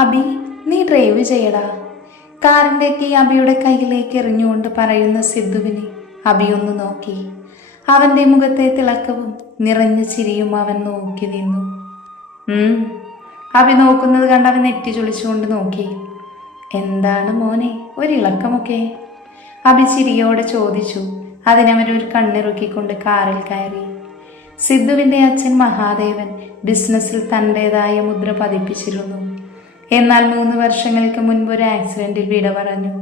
അബി, നീ ഡ്രൈവ് ചെയ്യടാ. കാറിൻ്റെ കീ അബിയുടെ കയ്യിലേക്ക് എറിഞ്ഞുകൊണ്ട് പറയുന്ന സിദ്ധുവിനെ അബി ഒന്ന് നോക്കി. അവൻ്റെ മുഖത്തെ തിളക്കവും നിറഞ്ഞ ചിരിയും അവൻ നോക്കി നിന്നു. അബി നോക്കുന്നത് കണ്ട് അവൻ നെറ്റി ചൊളിച്ചുകൊണ്ട് നോക്കി. എന്താണ് മോനെ ഒരിളക്കമൊക്കെ? അബി ചിരിയോടെ ചോദിച്ചു. അതിനവരൊരു കണ്ണിറുക്കിക്കൊണ്ട് കാറിൽ കയറി. സിദ്ധുവിൻ്റെ അച്ഛൻ മഹാദേവൻ ബിസിനസ്സിൽ തൻ്റെതായ മുദ്ര പതിപ്പിച്ചിരുന്നു. എന്നാൽ 3 വർഷങ്ങൾക്ക് മുൻപ് ഒരു ആക്സിഡന്റിൽ വിട പറഞ്ഞു.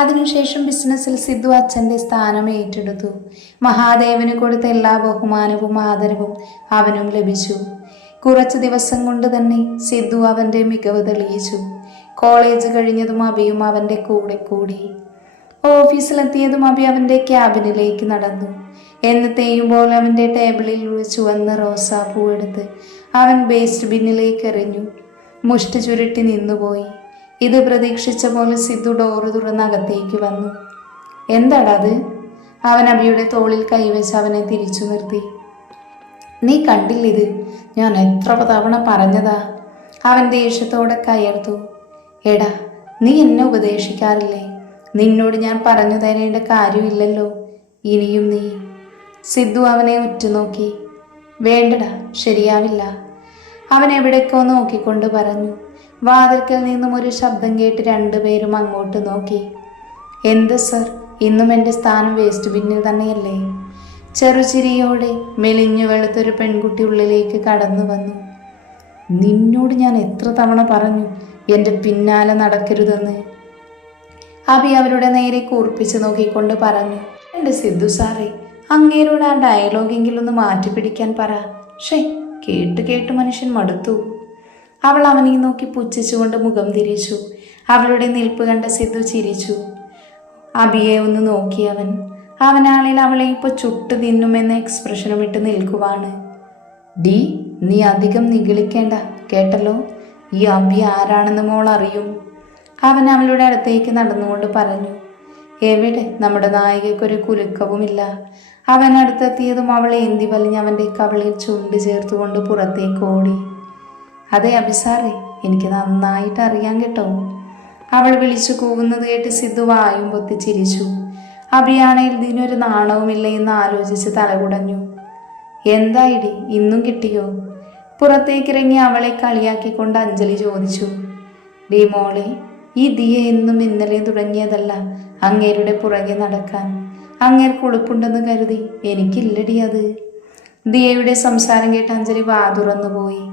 അതിനുശേഷം ബിസിനസ്സിൽ സിദ്ധു അച്ഛൻ്റെ സ്ഥാനം ഏറ്റെടുത്തു. മഹാദേവന് കൊടുത്ത എല്ലാ ബഹുമാനവും ആദരവും അവനും ലഭിച്ചു. കുറച്ച് ദിവസം കൊണ്ട് തന്നെ സിദ്ധു അവൻ്റെ മികവ് തെളിയിച്ചു. കോളേജ് കഴിഞ്ഞതും അബിയും അവൻ്റെ കൂടെ കൂടി. ഓഫീസിലെത്തിയതും അബി അവൻ്റെ ക്യാബിനിലേക്ക് നടന്നു. എന്നത്തെയും പോലെ അവൻ്റെ ടേബിളിൽ ചുവന്ന റോസാപ്പൂ എടുത്ത് അവൻ വേസ്റ്റ് ബിന്നിലേക്ക് എറിഞ്ഞു. മുഷ്ടി ചുരുട്ടി നിന്നുപോയി. ഇത് പ്രതീക്ഷിച്ച പോലെ സിദ്ധു ഡോറ് തുറന്ന് അകത്തേക്ക് വന്നു. എന്താടാത്? അവൻ അബിയുടെ തോളിൽ കൈവച്ച് അവനെ തിരിച്ചു നിർത്തി. നീ കണ്ടില്ലിത്? ഞാൻ എത്ര തവണ പറഞ്ഞതാ? അവൻ ദേഷ്യത്തോടെ കയർത്തു. എടാ, നീ എന്നെ ഉപദേശിക്കാറില്ലേ? നിന്നോട് ഞാൻ പറഞ്ഞു തരേണ്ട കാര്യമില്ലല്ലോ. ഇനിയും നീ. സിദ്ധു അവനെ ഉറ്റുനോക്കി. വേണ്ടടാ, ശരിയാവില്ല. അവൻ എവിടേക്കോ നോക്കിക്കൊണ്ട് പറഞ്ഞു. വാതിൽക്കൽ നിന്നും ഒരു ശബ്ദം കേട്ട് 2 പേരും അങ്ങോട്ട് നോക്കി. എന്ത് സർ, ഇന്നും എൻ്റെ സ്ഥാനം വേസ്റ്റ് ബിന്നിൽ തന്നെയല്ലേ? ചെറുചിരിയോടെ മെലിഞ്ഞു വെളുത്തൊരു പെൺകുട്ടി ഉള്ളിലേക്ക് കടന്നു വന്നു. നിന്നോട് ഞാൻ എത്ര തവണ പറഞ്ഞു എൻ്റെ പിന്നാലെ നടക്കരുതെന്ന്? അബി അവരുടെ നേരെ കൂർപ്പിച്ച് നോക്കിക്കൊണ്ട് പറഞ്ഞു. എൻ്റെ സിദ്ധു സാറേ, അങ്ങേരോട് ആ ഡയലോഗെങ്കിലും ഒന്ന് മാറ്റിപ്പിടിക്കാൻ പറ. ഷേ, കേട്ട് കേട്ട് മനുഷ്യൻ മടുത്തു. അവൾ അവനെ നോക്കി പുച്ഛിച്ചുകൊണ്ട് മുഖം തിരിച്ചു. അവളുടെ നിൽപ്പ് കണ്ട സിദ്ധു ചിരിച്ചു. അബിയെ ഒന്ന് നോക്കി അവനാളിൽ അവളെ ഇപ്പോൾ ചുട്ടു തിന്നുമെന്ന എക്സ്പ്രഷനും ഇട്ട് നിൽക്കുവാണ്. ഡി, നീ അധികം നിഗളിക്കേണ്ട കേട്ടല്ലോ. ഈ അബി ആരാണെന്ന് മോൾ അറിയും. അവൻ അവളുടെ അടുത്തേക്ക് നടന്നുകൊണ്ട് പറഞ്ഞു. എവിടെ നമ്മുടെ നായികക്കൊരു കുലുക്കവുമില്ല. അവൻ അടുത്തെത്തിയതും അവൾ ഏന്തി വലിഞ്ഞ് അവൻ്റെ കവിളിൽ ചുണ്ട് ചേർത്തുകൊണ്ട് പുറത്തേക്ക് ഓടി. അതെ അബിസാറേ, എനിക്ക് നന്നായിട്ട് അറിയാൻ കേട്ടോ. അവൾ വിളിച്ചു കൂവുന്നത് കേട്ട് സിദ്ധു വായും പൊത്തി ചിരിച്ചു. അബിയാണെങ്കിൽ ഇതിനൊരു നാണവുമില്ല എന്ന് ആലോചിച്ച് തലകുടഞ്ഞു. എന്തായിടി, ഇന്നും കിട്ടിയോ? പുറത്തേക്കിറങ്ങി അവളെ കളിയാക്കിക്കൊണ്ട് അഞ്ജലി ചോദിച്ചു. ഡീ മോളെ, ഈ ദിയ എന്നും ഇന്നലെ തുടങ്ങിയതല്ല അങ്ങേരുടെ പുറകെ നടക്കാൻ. അങ്ങേർക്ക് ഉളുപ്പുണ്ടെന്ന് കരുതി എനിക്കില്ലടി അത്. ദിയയുടെ സംസാരം കേട്ട് അഞ്ജലി വാതുറന്നു പോയി.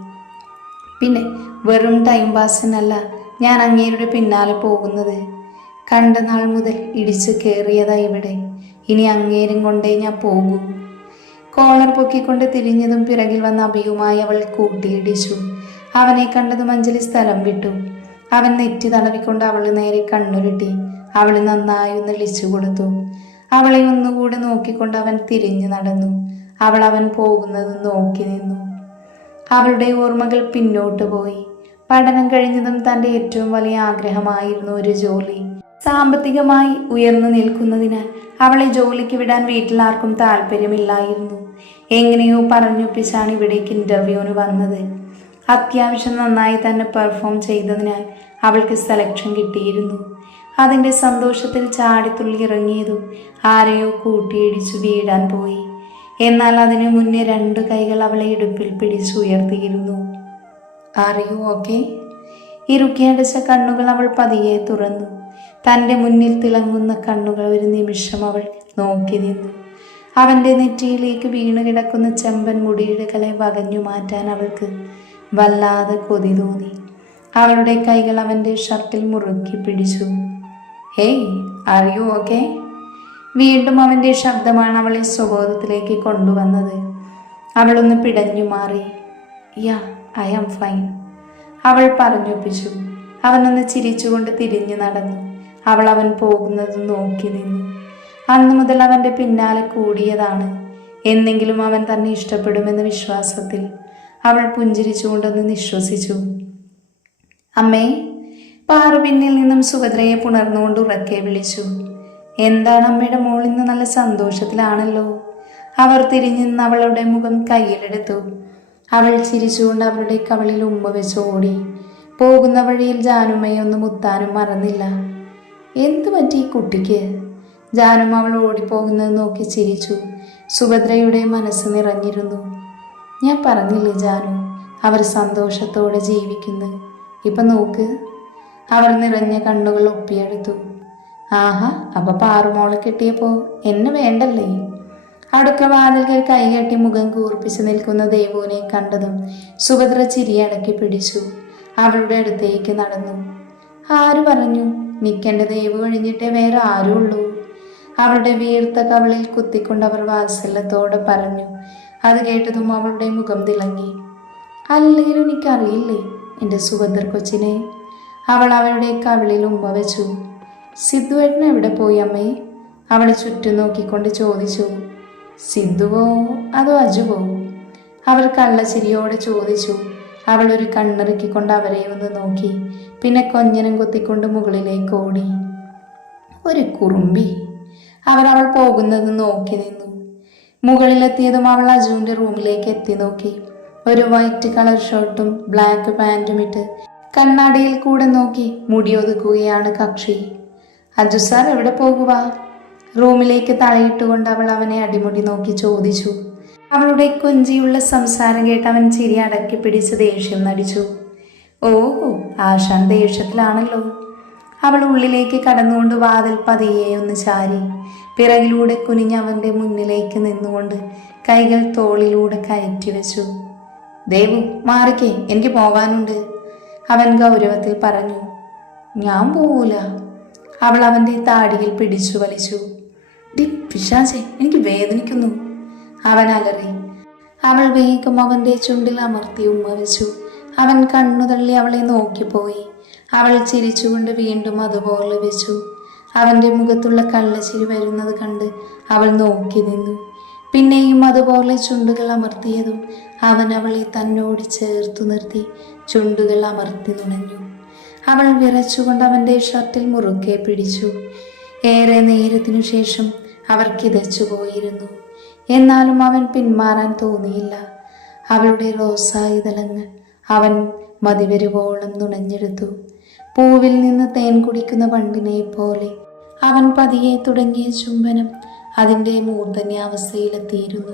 പിന്നെ വെറും ടൈം പാസിനല്ല ഞാൻ അങ്ങേരുടെ പിന്നാലെ പോകുന്നത്. കണ്ട നാൾ മുതൽ ഇടിച്ചു കയറിയതാ ഇവിടെ. ഇനി അങ്ങേരും കൊണ്ടേ ഞാൻ പോകൂ. കോളർ പൊക്കിക്കൊണ്ട് തിരിഞ്ഞതും പിറകിൽ വന്ന അബിയുമായി അവൾ കൂട്ടിയിടിച്ചു. അവനെ കണ്ടതും അഞ്ജലി സ്ഥലം വിട്ടു. അവൻ നെറ്റി തടവിക്കൊണ്ട് അവൾ നേരെ കണ്ണുരുട്ടി. അവൾ നന്നായി ഒന്ന് ഇളിച്ചു കൊടുത്തു. അവളെ ഒന്നുകൂടെ നോക്കിക്കൊണ്ട് അവൻ തിരിഞ്ഞു നടന്നു. അവൻ പോകുന്നത് നോക്കി നിന്നു. അവളുടെ ഓർമ്മകൾ പിന്നോട്ട് പോയി. പഠനം കഴിഞ്ഞതും തൻ്റെ ഏറ്റവും വലിയ ആഗ്രഹമായിരുന്നു ഒരു ജോലി. സാമ്പത്തികമായി ഉയർന്നു നിൽക്കുന്നതിനാൽ അവളെ ജോലിക്ക് വിടാൻ വീട്ടിലാർക്കും താല്പര്യമില്ലായിരുന്നു. എങ്ങനെയോ പറഞ്ഞൊപ്പിച്ചാണ് ഇവിടേക്ക് ഇൻ്റർവ്യൂവിന് വന്നത്. അത്യാവശ്യം നന്നായി തന്നെ പെർഫോം ചെയ്തതിനാൽ അവൾക്ക് സെലക്ഷൻ കിട്ടിയിരുന്നു. അതിൻ്റെ സന്തോഷത്തിൽ ചാടിത്തുള്ളി ഇറങ്ങിയതും ആരെയോ കൂട്ടിയിടിച്ചു വീഴാൻ പോയി. എന്നാൽ അതിനു മുന്നേ 2 കൈകൾ അവളെ ഇടുപ്പിൽ പിടിച്ചുയർത്തിയിരുന്നു. അറിയൂ ഓക്കെ? ഇറുക്കിയടച്ച കണ്ണുകൾ അവൾ പതിയെ തുറന്നു. തൻ്റെ മുന്നിൽ തിളങ്ങുന്ന കണ്ണുകൾ ഒരു നിമിഷം അവൾ നോക്കി നിന്നു. അവൻ്റെ നെറ്റിയിലേക്ക് വീണു കിടക്കുന്ന ചെമ്പൻ മുടിയുടെ കലെ വകഞ്ഞു മാറ്റാൻ അവൾക്ക് വല്ലാതെ കൊതി തോന്നി. അവളുടെ കൈകൾ അവൻ്റെ ഷർട്ടിൽ മുറുക്കി പിടിച്ചു. ഹേയ്, അറിയൂ ഓക്കെ? വീണ്ടും അവൻ്റെ ശബ്ദമാണ് അവളെ സ്വബോധത്തിലേക്ക് കൊണ്ടുവന്നത്. അവളൊന്ന് പിടഞ്ഞു മാറി. യാ, ഐ ആം ഫൈൻ, അവൾ പറഞ്ഞൊപ്പിച്ചു. അവനൊന്ന് ചിരിച്ചുകൊണ്ട് തിരിഞ്ഞു നടന്നു. അവൻ പോകുന്നത് നോക്കി നിന്നു. അന്നു മുതൽ അവൻ്റെ പിന്നാലെ കൂടിയതാണ്. എന്നെങ്കിലും അവൻ തന്നെ ഇഷ്ടപ്പെടുമെന്ന വിശ്വാസത്തിൽ അവൾ പുഞ്ചിരിച്ചുകൊണ്ടൊന്ന് നിശ്വസിച്ചു. അമ്മേ, പാറു പിന്നിൽ നിന്നും സുഭദ്രയെ പുണർന്നുകൊണ്ട് ഉറക്കെ വിളിച്ചു. എന്താണ് അമ്മയുടെ മോൾ ഇന്ന് നല്ല സന്തോഷത്തിലാണല്ലോ. അവർ തിരിഞ്ഞു നിന്ന് അവളുടെ മുഖം കയ്യിലെടുത്തു. അവൾ ചിരിച്ചുകൊണ്ട് അവളുടെ കവളിൽ ഉമ്മ വെച്ച് ഓടി. പോകുന്ന വഴിയിൽ ജാനുമ്മയെ ഒന്ന് മുത്താനും മറന്നില്ല. എന്തു പറ്റി ഈ കുട്ടിക്ക്? ജാനും അവൾ ഓടിപ്പോകുന്നത് നോക്കി ചിരിച്ചു. സുഭദ്രയുടെ മനസ്സ് നിറഞ്ഞിരുന്നു. ഞാൻ പറഞ്ഞില്ലേ ജാനു, അവർ സന്തോഷത്തോടെ ജീവിക്കുന്നു. ഇപ്പം നോക്ക്. അവൾ നിറഞ്ഞ കണ്ണുകൾ ഒപ്പിയെടുത്തു. ആഹാ, അപ്പൊ പാറുമോളെ കിട്ടിയപ്പോ എന്നെ വേണ്ടല്ലേ? അടുക്കള വാതിൽക്കൽ കൈകെട്ടി മുഖം കൂർപ്പിച്ച് നിൽക്കുന്ന ദേവുവിനെ കണ്ടതും സുഭദ്ര ചിരിയടക്കി പിടിച്ചു. അവളുടെ അടുത്തേക്ക് നടന്നു. ആര് പറഞ്ഞു? നിക്കെന്റെ ദേവു കഴിഞ്ഞിട്ടേ വേറെ ആരും ഉള്ളൂ. അവളുടെ വീർത്ത കവളിൽ കുത്തിക്കൊണ്ട് അവർ വാത്സല്യത്തോടെ പറഞ്ഞു. അത് കേട്ടതും അവളുടെ മുഖം തിളങ്ങി. അല്ലെങ്കിലും എനിക്കറിയില്ലേ എൻ്റെ സുഭദ്ര കൊച്ചിനെ. അവൾ അവളുടെ കവിളിൽ ഉമ്മ വെച്ചു. സിദ്ധുവേട്ടൻ എവിടെ പോയി അമ്മേ? അവളെ ചുറ്റും നോക്കിക്കൊണ്ട് ചോദിച്ചു. സിദ്ധുവോ അതോ അജുവോ? അവൾ കള്ളച്ചിരിയോടെ ചോദിച്ചു. അവൾ ഒരു കണ്ണിറുക്കിക്കൊണ്ട് അവരെ ഒന്ന് നോക്കി. പിന്നെ കൊഞ്ഞനം കൊത്തിക്കൊണ്ട് മുകളിലേക്ക് ഓടി. ഒരു കുറുമ്പി. അവൾ പോകുന്നത് നോക്കി നിന്നു. മുകളിലെത്തിയതും അവൾ അജുവിൻ്റെ റൂമിലേക്ക് എത്തി നോക്കി. ഒരു വൈറ്റ് കളർ ഷർട്ടും ബ്ലാക്ക് പാൻറ്റും ഇട്ട് കണ്ണാടിയിൽ കൂടെ നോക്കി മുടിയൊതുക്കുകയാണ് കക്ഷി. അജു സാർ എവിടെ പോകുക? റൂമിലേക്ക് തലയിട്ടുകൊണ്ട് അവൾ അവനെ അടിമുടി നോക്കി ചോദിച്ചു. അവളുടെ കൊഞ്ചിയുള്ള സംസാരം കേട്ട് അവൻ ചിരി അടക്കി പിടിച്ച് ദേഷ്യം നടിച്ചു. ഓഹോ, ആശാൻ ദേഷ്യത്തിലാണല്ലോ. അവൾ ഉള്ളിലേക്ക് കടന്നുകൊണ്ട് വാതിൽ പതിയെ ഒന്ന് ചാരി പിറകിലൂടെ കുനിഞ്ഞ് അവൻ്റെ മുന്നിലേക്ക് നിന്നുകൊണ്ട് കൈകൾ തോളിലൂടെ കയറ്റി വെച്ചു. ദേവു മാറിക്കേ, എനിക്ക് പോവാനുണ്ട്, അവൻ ഗൗരവത്തിൽ പറഞ്ഞു. ഞാൻ പോവൂല. അവൾ അവൻ്റെ താടിയിൽ പിടിച്ചു വലിച്ചു. ഡി പിശാചേ, എനിക്ക് വേദനിക്കുന്നു, അവൻ അലറി. അവൾ വേഗം അവൻ്റെ ചുണ്ടിൽ അമർത്തി ഉമ്മ വെച്ചു. അവൻ കണ്ണു തള്ളി അവളെ നോക്കിപ്പോയി. അവൾ ചിരിച്ചുകൊണ്ട് വീണ്ടും അതുപോലെ വെച്ചു. അവൻ്റെ മുഖത്തുള്ള കള്ളച്ചിരി വരുന്നത് കണ്ട് അവൾ നോക്കി നിന്നു. പിന്നെയും അതുപോലെ ചുണ്ടുകൾ അമർത്തിയതും അവൻ അവളെ തന്നോട് ചേർത്തു നിർത്തി ചുണ്ടുകൾ അമർത്തി നുണഞ്ഞു. അവൾ വിറച്ചുകൊണ്ട് അവൻ്റെ ഷർട്ടിൽ മുറുക്കെ പിടിച്ചു. ഏറെ നേരത്തിനു ശേഷം അവർ കിതച്ചു പോയിരുന്നു. എന്നാലും അവൻ പിന്മാറാൻ തോന്നിയില്ല. അവളുടെ റോസായുധലങ്ങൾ അവൻ മതിവരുവോളം നുണഞ്ഞെടുത്തു. പൂവിൽ നിന്ന് തേൻ കുടിക്കുന്ന വണ്ടിനെ പോലെ അവൻ പതിയെ തുടങ്ങിയ ചുംബനം അതിൻ്റെ മൂർധന്യാവസ്ഥയിലെത്തിയിരുന്നു.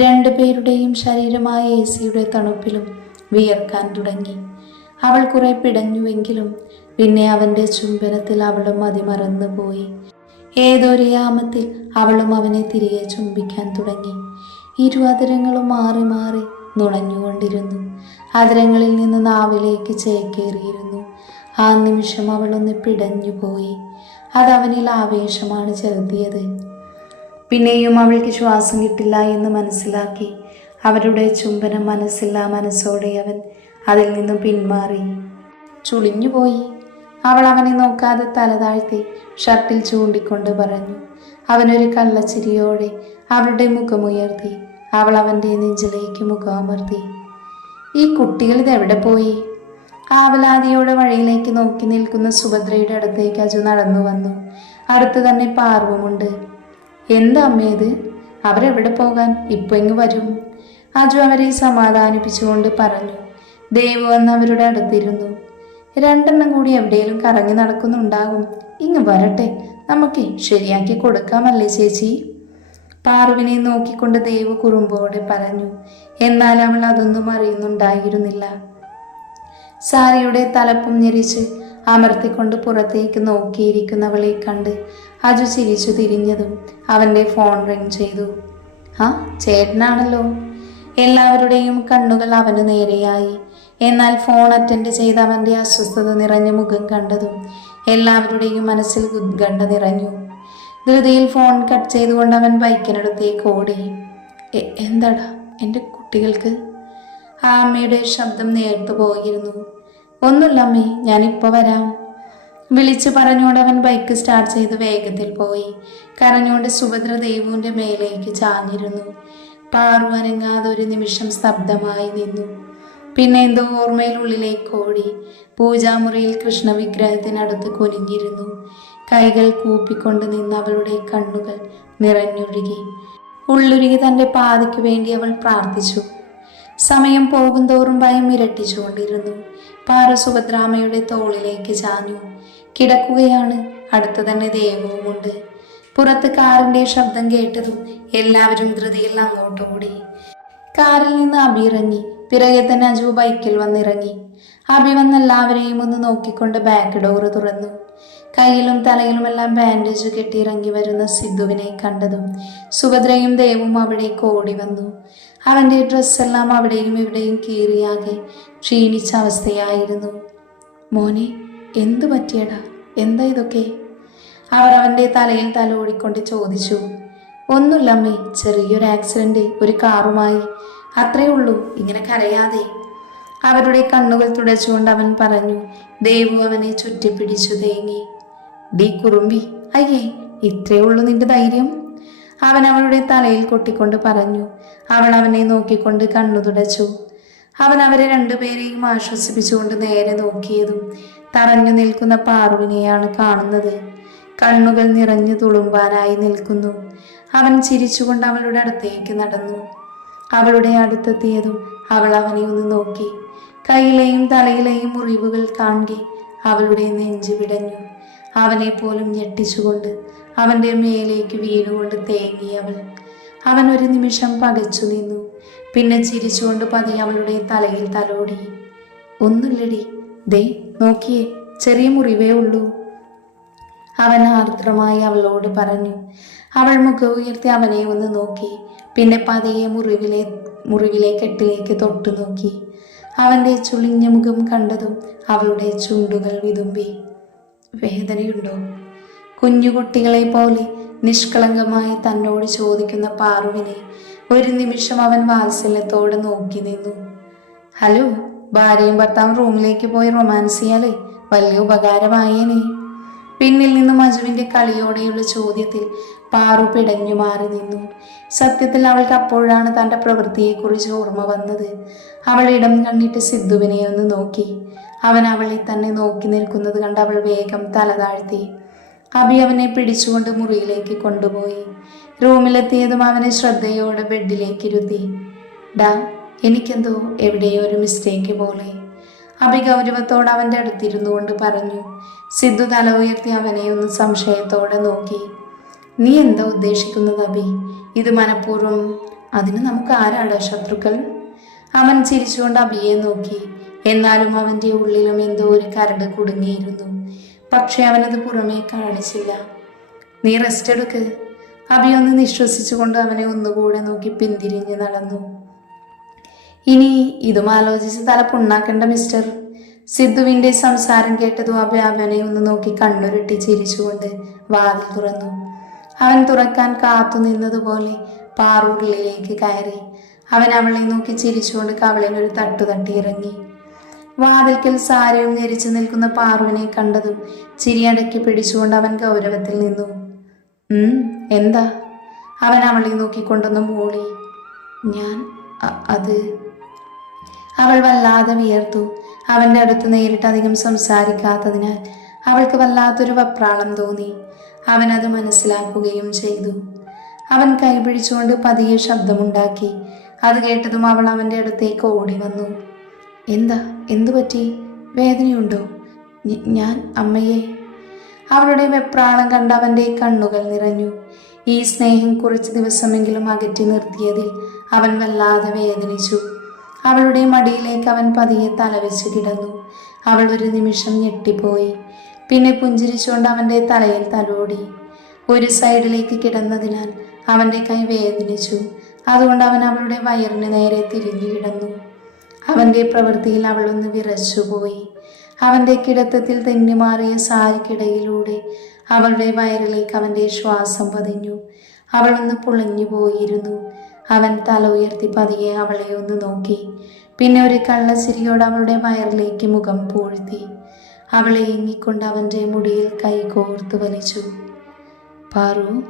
രണ്ടുപേരുടെയും ശരീരമായ AC-യുടെ തണുപ്പിലും വിയർക്കാൻ തുടങ്ങി. അവൾ കുറെ പിടഞ്ഞുവെങ്കിലും പിന്നെ അവൻ്റെ ചുംബനത്തിൽ അവളും മതിമറന്നുപോയി. ഏതൊരു യാമത്തിൽ അവളും അവനെ തിരികെ ചുംബിക്കാൻ തുടങ്ങി. ഇരുഅധരങ്ങളും മാറി മാറി നുണഞ്ഞുകൊണ്ടിരുന്നു. അധരങ്ങളിൽ നിന്ന് നാവിലേക്ക് ചേക്കേറിയിരുന്നു. ആ നിമിഷം അവളൊന്ന് പിടഞ്ഞുപോയി. അതവനിൽ ആവേശമാണ് ചെലുത്തിയത്. പിന്നെയും അവൾക്ക് ശ്വാസം കിട്ടില്ല എന്ന് മനസ്സിലാക്കി അവരുടെ ചുംബനം മനസ്സില്ലാ മനസ്സോടെ അവൻ അതിൽ നിന്നും പിന്മാറി. ചുളിഞ്ഞുപോയി. അവൾ അവനെ നോക്കാതെ തല താഴ്ത്തി ഷർട്ടിൽ ചൂണ്ടിക്കൊണ്ട് പറഞ്ഞു. അവനൊരു കള്ളച്ചിരിയോടെ അവളുടെ മുഖമുയർത്തി. അവൾ അവൻ്റെ നെഞ്ചിലേക്ക് മുഖമർത്തി. ഈ കുട്ടികൾ ഇതെവിടെ പോയി? ആവലാതിയോടെ വഴിയിലേക്ക് നോക്കി നിൽക്കുന്ന സുഭദ്രയുടെ അടുത്തേക്ക് അജു നടന്നു വന്നു. അടുത്ത് തന്നെ പാർവുമുണ്ട്. എന്താ അമ്മേത്? അവരെവിടെ പോകാൻ? ഇപ്പൊ ഇങ്ങ് വരും. അജു അവരെ സമാധാനിപ്പിച്ചുകൊണ്ട് പറഞ്ഞു. ദേവു വന്ന് അവരുടെ അടുത്തിരുന്നു. രണ്ടെണ്ണം കൂടി എവിടെയെങ്കിലും കറങ്ങി നടക്കുന്നുണ്ടാകും. ഇങ്ങ് വരട്ടെ, നമുക്ക് ശരിയാക്കി കൊടുക്കാമല്ലേ ചേച്ചി? പാറുവിനെ നോക്കിക്കൊണ്ട് ദേവു കുറുമ്പോടെ പറഞ്ഞു. എന്നാൽ അവൾ അതൊന്നും അറിയുന്നുണ്ടായിരുന്നില്ല. സാരിയുടെ തലപ്പും ഞെരിച്ച് അമർത്തിക്കൊണ്ട് പുറത്തേക്ക് നോക്കിയിരിക്കുന്നവളെ കണ്ട് അജു ചിരിച്ചു തിരിഞ്ഞതും അവൻ്റെ ഫോൺ റിങ് ചെയ്തു. ആ ചേട്ടനാണല്ലോ. എല്ലാവരുടെയും കണ്ണുകൾ അവന് നേരെയായി. എന്നാൽ ഫോൺ അറ്റൻഡ് ചെയ്ത് അവൻ്റെ അസ്വസ്ഥത നിറഞ്ഞ മുഖം കണ്ടതും എല്ലാവരുടെയും മനസ്സിൽ ഉത്കണ്ഠ നിറഞ്ഞു. ധൃതിയിൽ ഫോൺ കട്ട് ചെയ്തുകൊണ്ട് അവൻ ബൈക്കിനടുത്തേക്ക് ഓടി. എന്താടാ എൻ്റെ കുട്ടികൾക്ക്? ആ അമ്മയുടെ ശബ്ദം നേർത്തു പോയിരുന്നു. ഒന്നുമില്ല അമ്മേ, ഞാനിപ്പോൾ വരാം, വിളിച്ചു പറഞ്ഞുകൊണ്ട് അവൻ ബൈക്ക് സ്റ്റാർട്ട് ചെയ്ത് വേഗത്തിൽ പോയി. കരഞ്ഞുകൊണ്ട് സുഭദ്ര ദേവുവിൻ്റെ മേലേക്ക് ചാഞ്ഞിരുന്നു. പാറു അനങ്ങാതെ ഒരു നിമിഷം സ്തബ്ധമായി നിന്നു. പിന്നെ എന്തോ ഓർമ്മയിലുള്ളിലേക്ക് ഓടി. പൂജാമുറിയിൽ കൃഷ്ണവിഗ്രഹത്തിനടുത്ത് കുനിഞ്ഞിരുന്നു. കൈകൾ കൂപ്പിക്കൊണ്ട് നിന്ന് അവളുടെ കണ്ണുകൾ നിറഞ്ഞൊഴുകി. ഉള്ളുരുകി തൻ്റെ പാതിക്ക് വേണ്ടി അവൾ പ്രാർത്ഥിച്ചു. സമയം പോകുന്തോറും ഭയം ഇരട്ടിച്ചുകൊണ്ടിരുന്നു. പാറു സുഭദ്രാമ്മയുടെ തോളിലേക്ക് ചാഞ്ഞു. കിടക്കുകയാണ്. അടുത്ത് തന്നെ ദേവുമുണ്ട്. പുറത്ത് കാറിന്റെ ശബ്ദം കേട്ടതും എല്ലാവരും ധൃതിയിൽ അങ്ങോട്ടോടി. കാറിൽ നിന്ന് അബി ഇറങ്ങി. പിറകെ തന്നെ അജു ബൈക്കിൽ വന്നിറങ്ങി. അബി വന്ന് എല്ലാവരെയും ഒന്ന് നോക്കിക്കൊണ്ട് ബാക്ക് ഡോറ് തുറന്നു. കയ്യിലും തലയിലുമെല്ലാം ബാൻഡേജ് കെട്ടിയിറങ്ങി വരുന്ന സിദ്ധുവിനെ കണ്ടതും സുഭദ്രയും ദേവും അവിടേക്ക് ഓടി വന്നു. അവന്റെ ഡ്രസ്സെല്ലാം അവിടെയും ഇവിടെയും കീറിയാകെ ക്ഷീണിച്ച അവസ്ഥയായിരുന്നു. മോനെ, എന്തു പറ്റിയടാ? എന്താ ഇതൊക്കെ? അവർ അവന്റെ തലയിൽ തലോടിക്കൊണ്ട് ചോദിച്ചു. ഒന്നുമില്ല അമ്മേ, ചെറിയൊരു ആക്സിഡന്റ്, ഒരു കാറുമായി, അത്രേ ഉള്ളൂ, ഇങ്ങനെ കരയാതെ. അവരുടെ കണ്ണുകൾ തുടച്ചുകൊണ്ട് അവൻ പറഞ്ഞു. ദേവു അവനെ ചുറ്റിപ്പിടിച്ചു തേങ്ങി. ഡി കുറുമ്പി, അയ്യേ, ഇത്രേ ഉള്ളൂ നിന്റെ ധൈര്യം? അവൻ അവളുടെ തലയിൽ കൊട്ടിക്കൊണ്ട് പറഞ്ഞു. അവൾ അവനെ നോക്കിക്കൊണ്ട് കണ്ണു തുടച്ചു. അവൻ അവരെ രണ്ടുപേരെയും ആശ്വസിപ്പിച്ചുകൊണ്ട് നേരെ നോക്കിയതും തറഞ്ഞു നിൽക്കുന്ന പാറുവിനെയാണ് കാണുന്നത്. കണ്ണുകൾ നിറഞ്ഞു തുളുമ്പാനായി നിൽക്കുന്നു. അവൻ ചിരിച്ചുകൊണ്ട് അവളുടെ അടുത്തേക്ക് നടന്നു. അവളുടെ അടുത്തെത്തിയതും അവൾ അവനെ ഒന്ന് നോക്കി. കയ്യിലെയും തലയിലെയും മുറിവുകൾ കാണെ അവളുടെ നെഞ്ചു വിടഞ്ഞു. അവനെ പോലും ഞെട്ടിച്ചുകൊണ്ട് അവന്റെ മേലേക്ക് വീണുകൊണ്ട് തേങ്ങി അവൾ. അവൻ ഒരു നിമിഷം പകച്ചു നിന്നു. പിന്നെ ചിരിച്ചുകൊണ്ട് പതിയെ അവളുടെ തലയിൽ തലോടി. ഒന്നുമില്ലടി, ദേ നോക്കിയേ, ചെറിയ മുറിവേ ഉള്ളൂ, അവൻ ആർദ്രമായി അവളോട് പറഞ്ഞു. അവൾ മുഖം ഉയർത്തി അവനെ ഒന്ന് നോക്കി. പിന്നെ പതിയെ മുറിവിലെ കെട്ടിലേക്ക് തൊട്ടു നോക്കി. അവന്റെ ചുളിഞ്ഞ മുഖം കണ്ടതും അവളുടെ ചുണ്ടുകൾ വിതുമ്പി. വേദനയുണ്ടോ? കുഞ്ഞുകുട്ടികളെ പോലെ നിഷ്കളങ്കമായി തന്നോട് ചോദിക്കുന്ന പാറുവിനെ ഒരു നിമിഷം അവൻ വാത്സല്യത്തോടെ നോക്കി നിന്നു. ഹലോ, ഭാര്യയും ഭർത്താവും റൂമിലേക്ക് പോയി റൊമാൻസ് ചെയ്യാലേ, വലിയ ഉപകാരമായേനെ. പിന്നിൽ നിന്നും അജുവിന്റെ കളിയോടെയുള്ള ചോദ്യത്തിൽ പാറു പിടഞ്ഞു മാറി നിന്നു. സത്യത്തിൽ അവൾക്ക് അപ്പോഴാണ് തന്റെ പ്രവൃത്തിയെക്കുറിച്ച് ഓർമ്മ വന്നത്. അവൾ ഇടം കണ്ടിട്ട് സിദ്ധുവിനെ ഒന്ന് നോക്കി. അവൻ അവളെ തന്നെ നോക്കി നിൽക്കുന്നത് കണ്ട് അവൾ വേഗം തല താഴ്ത്തി. അബി അവനെ പിടിച്ചുകൊണ്ട് മുറിയിലേക്ക് കൊണ്ടുപോയി. റൂമിലെത്തിയതും അവനെ ശ്രദ്ധയോടെ ബെഡിലേക്ക് ഇരുത്തി. ഡാ, എനിക്കെന്തോ എവിടെയോ ഒരു മിസ്റ്റേക്ക് പോലെ, അബി ഗൗരവത്തോടെ അവന്റെ അടുത്തിരുന്നു കൊണ്ട് പറഞ്ഞു. സിദ്ധു തല ഉയർത്തി അവനെ ഒന്ന് സംശയത്തോടെ നോക്കി. നീ എന്താ ഉദ്ദേശിക്കുന്നത് അബി? ഇത് മനഃപൂർവ്വം? അതിന് നമുക്ക് ആരാടാ ശത്രുക്കൾ? അവൻ ചിരിച്ചുകൊണ്ട് അബിയെ നോക്കി. എന്നാലും അവന്റെ ഉള്ളിലും എന്തോ ഒരു കരട് കുടുങ്ങിയിരുന്നു. പക്ഷെ അവനത് പുറമേ കാണിച്ചില്ല. നീ റെസ്റ്റ് എടുക്ക്. അബി ഒന്ന് നിശ്വസിച്ചുകൊണ്ട് അവനെ ഒന്നുകൂടെ നോക്കി പിന്തിരിഞ്ഞ് നടന്നു. ഇനി ഇതും ആലോചിച്ച് തല പുണ്ണാക്കണ്ട മിസ്റ്റർ. സിദ്ധുവിന്റെ സംസാരം കേട്ടതും അബി അവനെ ഒന്ന് നോക്കി കണ്ണുരുട്ടി ചിരിച്ചുകൊണ്ട് വാതിൽ തുറന്നു. അവൻ തുറക്കാൻ കാത്തു നിന്നതുപോലെ പാറുള്ളിലേക്ക് കയറി. അവൻ അവളെ നോക്കി ചിരിച്ചുകൊണ്ട് കവളിൽ ഒരു തട്ടു തട്ടി ഇറങ്ങി. വാതിൽക്കൽ സാരിയും ഞെരിച്ചു നിൽക്കുന്ന പാറുവിനെ കണ്ടതും ചിരിയടക്കി പിടിച്ചുകൊണ്ട് അവൻ ഗൗരവത്തിൽ നിന്നു. എന്താ? അവൻ അവളെ നോക്കിക്കൊണ്ടൊന്ന് മൂളി. ഞാൻ അത്. അവൾ വല്ലാതെ വിയർത്തു. അവന്റെ അടുത്ത് നേരിട്ട് അധികം സംസാരിക്കാത്തതിനാൽ അവൾക്ക് വല്ലാത്തൊരു വെപ്രാളം തോന്നി. അവനത് മനസ്സിലാക്കുകയും ചെയ്തു. അവൻ കൈപിടിച്ചുകൊണ്ട് പതിയെ ശബ്ദമുണ്ടാക്കി. അത് കേട്ടതും അവൾ അവന്റെ അടുത്തേക്ക് ഓടി വന്നു. എന്താ? എന്തു പറ്റി? വേദനയുണ്ടോ? ഞാൻ അമ്മയെ. അവളുടെ വെപ്രാളം കണ്ട് അവന്റെ കണ്ണുകൾ നിറഞ്ഞു. ഈ സ്നേഹം കുറച്ച് ദിവസമെങ്കിലും അകറ്റി നിർത്തിയതിൽ അവൻ വല്ലാതെ വേദനിച്ചു. അവളുടെ മടിയിലേക്ക് അവൻ പതിയെ തലവെച്ച് കിടന്നു. അവൾ ഒരു നിമിഷം ഞെട്ടിപ്പോയി. പിന്നെ പുഞ്ചിരിച്ചുകൊണ്ട് അവന്റെ തലയിൽ തലോടി. ഒരു സൈഡിലേക്ക് കിടന്നതിനാൽ അവന്റെ കൈ വേദനിച്ചു. അതുകൊണ്ട് അവൻ അവളുടെ വയറിന് നേരെ തിരിഞ്ഞു കിടന്നു. അവന്റെ പ്രവൃത്തിയിൽ അവളൊന്ന് വിറച്ചുപോയി. അവന്റെ കിടത്തത്തിൽ തെന്നിമാറിയ സാരിക്കിടയിലൂടെ അവളുടെ വയറിലേക്ക് അവന്റെ ശ്വാസം പതിഞ്ഞു. അവളൊന്ന് പുളഞ്ഞു പോയിരുന്നു. അവൻ തല ഉയർത്തി പതിയെ അവളെ ഒന്ന് നോക്കി. പിന്നെ ഒരു കള്ളച്ചിരിയോട് അവളുടെ വയറിലേക്ക് മുഖം പൂഴ്ത്തി. അവളെ ഏങ്ങിക്കൊണ്ട് അവന്റെ മുടിയിൽ കൈ കോർത്തു വലിച്ചു. പാറു.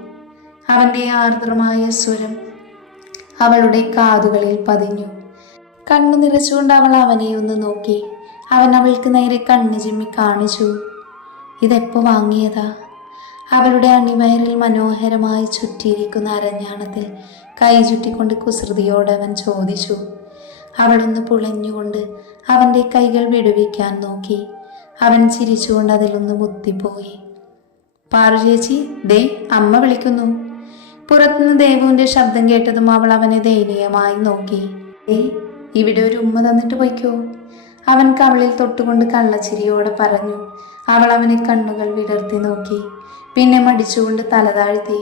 അവന്റെ ആർദ്രമായ സ്വരം അവളുടെ കാതുകളിൽ പതിഞ്ഞു. കണ്ണു നിറച്ചുകൊണ്ട് അവൾ അവനെ ഒന്ന് നോക്കി. അവൻ അവൾക്ക് നേരെ കണ്ണു ചിമ്മി കാണിച്ചു. ഇതെപ്പോ വാങ്ങിയതാ? അവളുടെ അണിവയറിൽ മനോഹരമായി ചുറ്റിയിരിക്കുന്ന അരഞ്ഞാണത്തിൽ കൈ ചുറ്റിക്കൊണ്ട് കുസൃതിയോടെ അവൻ ചോദിച്ചു. അവളൊന്ന് പുളഞ്ഞുകൊണ്ട് അവൻ്റെ കൈകൾ വിടുവിക്കാൻ നോക്കി. അവൻ ചിരിച്ചുകൊണ്ട് അതിലൊന്ന് മുത്തിപ്പോയി. പാറു ചേച്ചി, ദേ അമ്മ വിളിക്കുന്നു. പുറത്തുനിന്ന് ദേവുവിൻ്റെ ശബ്ദം കേട്ടതും അവൾ അവനെ ദയനീയമായി നോക്കി. ഇവിടെ ഒരു ഉമ്മ തന്നിട്ട് പോയിക്കോ, അവൻ കവളിൽ തൊട്ടുകൊണ്ട് കള്ളച്ചിരിയോടെ പറഞ്ഞു. അവൾ അവനെ കണ്ണുകൾ വിടർത്തി നോക്കി, പിന്നെ മടിച്ചുകൊണ്ട് തല താഴ്ത്തി.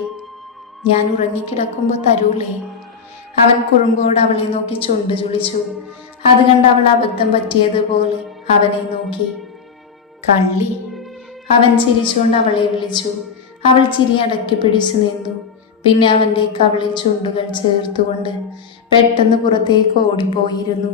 ഞാൻ ഉറങ്ങിക്കിടക്കുമ്പോൾ തരൂലേ? അവൻ കുറുമ്പോട് അവളെ നോക്കി ചുണ്ടു ചുളിച്ചു. അത് കണ്ട് അവൾ അബദ്ധം പറ്റിയതുപോലെ അവനെ നോക്കി. കള്ളി, അവൻ ചിരിച്ചുകൊണ്ട് അവളെ വിളിച്ചു. അവൾ ചിരി അടക്കി പിടിച്ചു നിന്നു. പിന്നെ അവൻ്റെ കവളിൽ ചുണ്ടുകൾ ചേർത്തുകൊണ്ട് പെട്ടെന്ന് പുറത്തേക്ക് ഓടിപ്പോയിരുന്നു.